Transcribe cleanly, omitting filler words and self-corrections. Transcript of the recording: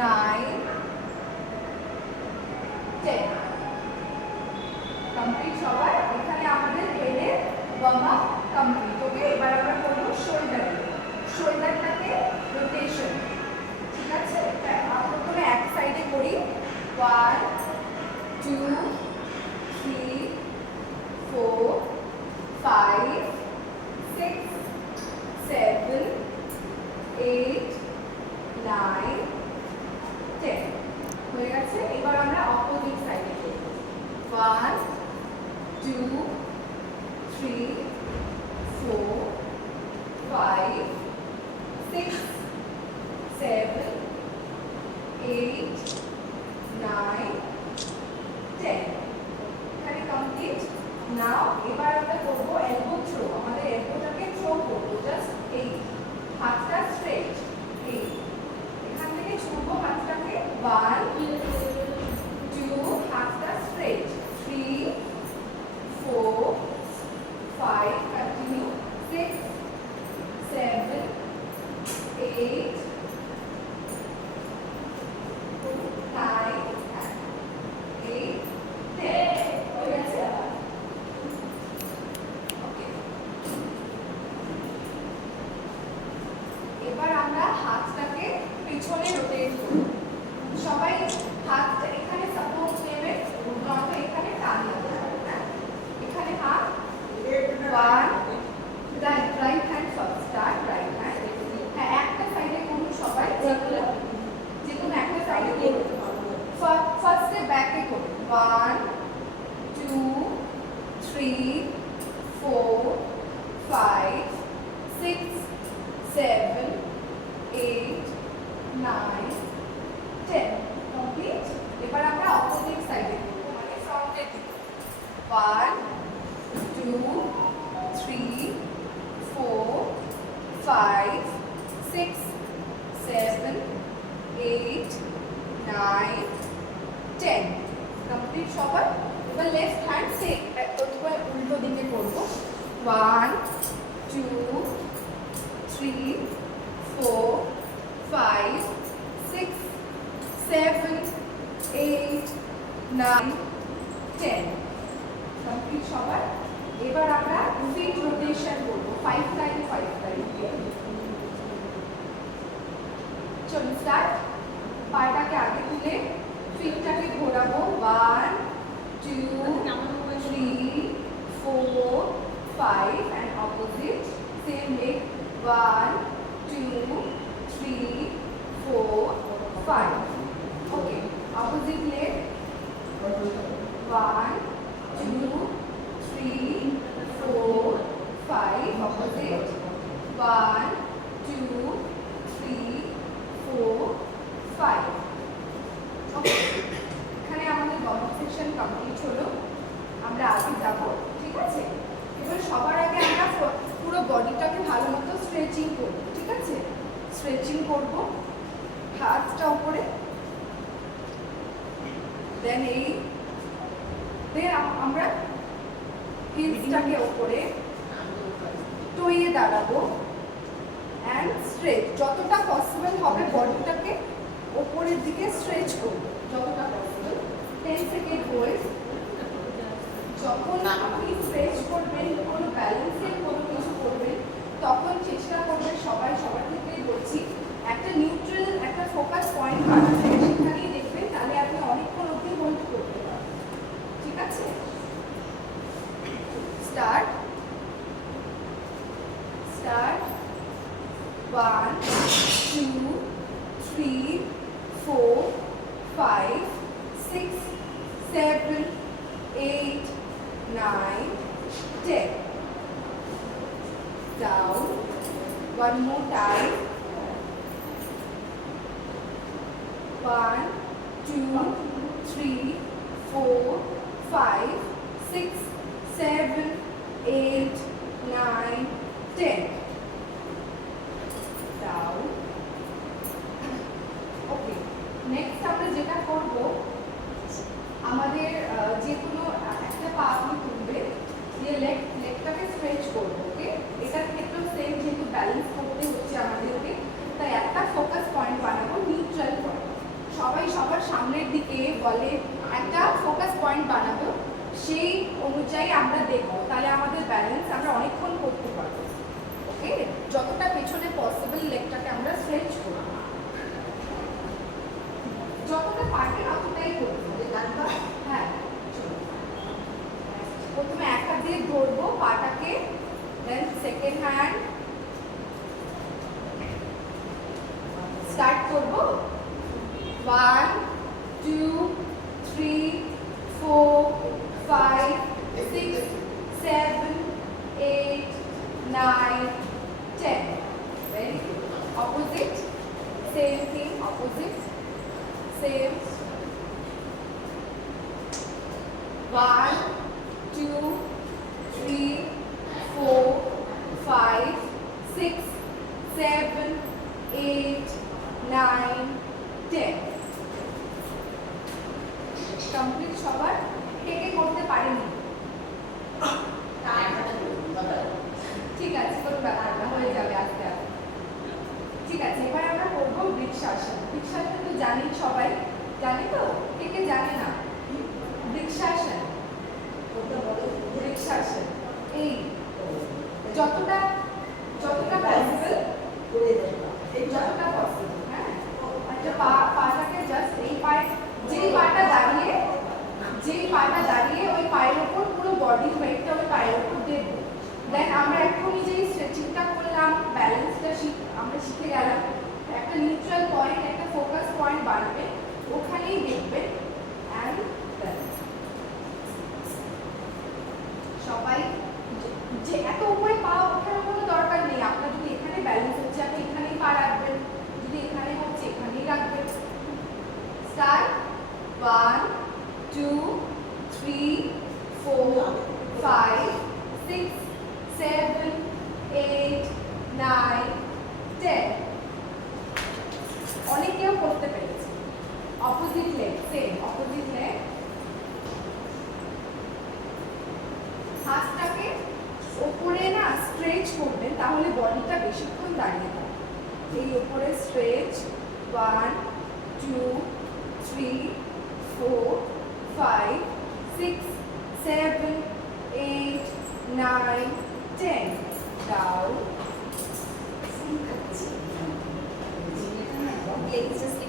9, 10. Complete সবার? এখানে আমাদের হেডের ওয়ার্ম আপ কমপ্লিট। ওকে, এবার আমরা করব শোল্ডার। শোল্ডারটাকে রোটেশন, ঠিক আছে? প্রথমে এক সাইডে করি। 1, 2, 3, 4, 5, 6, 7, 8, 9, 10 হয়ে গেছে। এবার আমরা অপোজিট সাইডে করব। 1, 2, 3, 4, 5, 6, 7, 8, 9, 10 এখানে কমপ্লিট। নাও এবার আমরা করব এলবো থ্রো। আমাদের এলবোটাকে থ্রো করব, জাস্ট এই হাতটা স্ট্রেট, এই এখান থেকে ছুঁড়বো হাতটাকে। 1, 2, হাতটা স্ট্রেট। 3, 4, 5, কন্টিনিউ। 6, 7, 8, 9, 8, 10 হয়ে গেছে। ওকে, এবার আমরা হাতটাকে পিছনে রোটেট করব। সবাই হাতটা এখানে সাপোর্ট নেবে, নয়তো এখানে টান দেবে। হ্যাঁ, এখানে হাত। 1, right hand first, start right hand. হ্যাঁ, একটা সাইডে করুন সবাই, যে কোনো একটা সাইডে করুন। ফার্স্টে ব্যাকে করুন। 1, 2, 3, 4, 5, 6, 7, 8, 9, 10 কমপ্লিট। এবার আমরা অপোজিট সাইডে করব, মানে ফ্রন্টের দিকে। 1, 2, 3, 4, 5, 6, 7, 8, 9, 10 কমপ্লিট সবার। এবার লেফট হ্যান্ড সেম উল্টো দিকে করব। 1, 2, 3, 4, 5, 6, 7, 8, 9, 10 কমপ্লিট সবার। এবার আমরা ফিট রোটেশন করব 5 টাইম 5 টাইম। চলুন স্টার্ট। পাটাকে আগে তুলে ফিটটাকে ঘোরাবো। 1, 2, 3, 4, 5 and opposite same leg। 1, 2, 3, 4, 5 okay, opposite leg। 1, 2, 3, 4, 5 opposite। 1, 2, 3, 4, 5 ওকে। এখানে আমাদের বডি সেকশন কমপ্লিট হলো। আমরা আগে যাব, ঠিক আছে? এবার সবার আগে আমরা পুরো বডিটাকে ভালো মতো স্ট্রেচিং করব, ঠিক আছে? স্ট্রেচিং করব, হাতটা উপরে, দেন আমরা হিলসটাকে উপরে টইয়ে দাঁড়াবো অ্যান্ড স্ট্রেচ। যতটা পসিবল হবে বডিটাকে উপরের দিকে স্ট্রেচ করবো, যতটা পসিবল। 10 second hold. যখন আপনি স্ট্রেচ করবেন, কোনো ব্যালেন্সের কোনো কিছু করবেন, তখন চেষ্টা করবেন সবার ক্ষেত্রেই বলছি, একটা নিউট্রাল একটা ফোকাস পয়েন্ট বানাতে, সেখানেই দেখবেন, তাহলে আপনি অনেকক্ষণ অবধি হোল্ড করতে পারবেন, ঠিক আছে? Start. 1, 2, 3, 4, 5, 6, 7, 8, 9, 10 down. One more time. 1, 2, 3, 4, 5, 6, 7, 8, 9, 10 down. ওকে, নেক্সট আমরা যেটা করব, আমাদের যে কোনো একটা পা আপনি তুলবে, দিয়ে লেগটাকে স্ট্রেচ করবো। ওকে, এটার ক্ষেত্রেও সেম, যেহেতু ব্যালেন্স করতে হচ্ছে আমাদেরকে, তাই একটা ফোকাস পয়েন্ট বানাবো নিউট্রাল পয়েন্ট। বলে একটা ফোকাস পয়েন্ট বানাবো, সেই অনুযায়ী আমরা দেখবো, তাহলে আমাদের ব্যালেন্স আমরা অনেকক্ষণ করতে পারবো। ওকে, যতটা পেছনে পসিবল লেগটাকে আমরা স্ট্রেচ করব, যতটা পারবেন অতটাই করবো। হ্যাঁ, প্রথমে এক হাত দিয়ে ধরবো পাটাকে, দেন সেকেন্ড হ্যান্ড স্টার্ট করবো। 1 2 3 4 5 6 7 8 9 10. Very good. Opposite, same thing, opposite, same. 1 2 3 4 5 6 7 8 9 10. Complete সবার? কে কে করতে পারেনি? ঠিক আছে, কোনো ব্যাপার না, হয়ে যাবে আস্তে আস্তে। ঠিক আছে, এবার আমরা করবো বৃক্ষাসন। বৃক্ষাসন তো জানি সবাই, জানি তো? কে কে জানে না? বৃক্ষাসন, বৃক্ষাসন এই যতটা পসিবল, যতটা পসিবল। হ্যাঁ, একটা পাটাকে জাস্ট এই পায়ে, যেই পাটা দাঁড়িয়ে ওই পায়ের উপর পুরো বডি ওয়েটটা ওই পায়ের উপর দেবো। দেন আমরা এখনই যেই স্ট্রেচিংটা করলাম, ব্যালেন্সটা আমরা শিখে গেলাম, একটা নিউট্রাল পয়েন্ট, একটা ফোকাস পয়েন্ট বাড়বে, ওখানেই দেখবেন। অ্যান্ড সবাই যে এত উপরে পা ওঠার কোনো দরকার নেই। আপনার যদি এখানে ব্যালেন্স হচ্ছে, আপনি এখানেই পা রাখবেন, যদি এখানে হচ্ছে এখানেই রাখবেন। স্টার্ট। 1 2 3 4 5 6 7 8 9 10. অনেকেও করতে পেরেছে। Opposite leg, same opposite leg. হাতটাকে উপরে না স্ট্রেচ করবেন, তাহলে বডিটা বেশিক্ষণ দাঁড়িয়ে থাকবে। এই উপরে স্ট্রেচ। 1 2 3 4 5 6 7 8 9 10. Down. Legs just